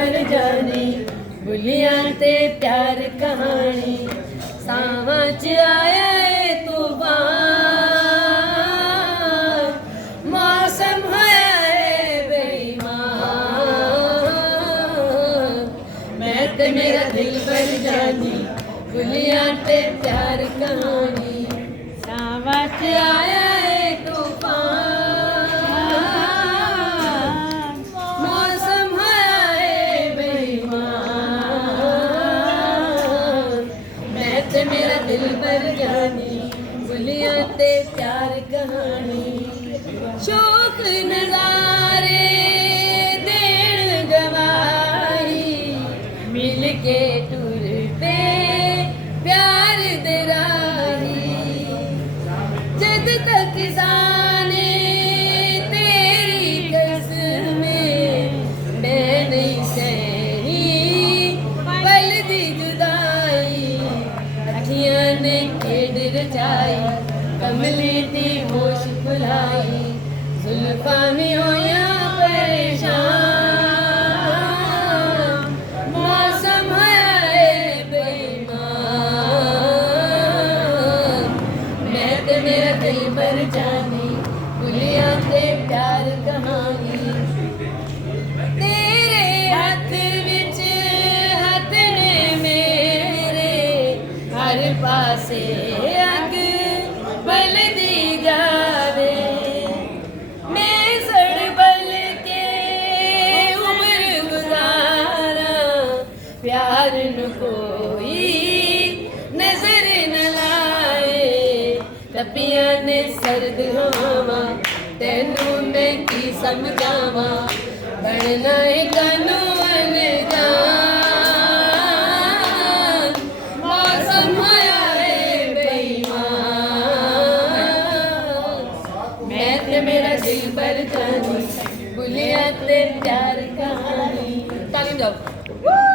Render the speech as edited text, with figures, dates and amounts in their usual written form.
जानी बुलियां ते प्यार कहानी सावा च आया है तूफान मौसम होया है बेईमान मैं ते मेरा दिल पर जानी बुलियां ते प्यार कहानी सावा च आया है तूफान मौसम होया है बेईमान मैं ते मेरा दिल पर जानी बुलियां ते प्यार कहानी शौक नजारे देण गवाही मिल के टूर पे प्यार दे राही जद तक जाने तेरी कसमें मैं नहीं सहनी पल दी जुदाई अखियां ने खेड रचाई कमली दी होश भुलाई जुल्फा में होया परेशान मौसम होया है बेईमान मैं ते मेरा दिल पर जानी बुलियां ते प्यार कहानी तेरे हाथ विच हाथ ने मेरे हर पासे अग बलदी जावे मैं सड़ बल के उम्र गुजारा प्यार न कोई नजर न लाए तपियां ने सर्द हवा तेनू मैं की समझावा बनना है कानून जान मौसम होया है बेईमान मैं ते मेरा दिल पर जानी बुलियां ते प्यार कहानी ताली जाओ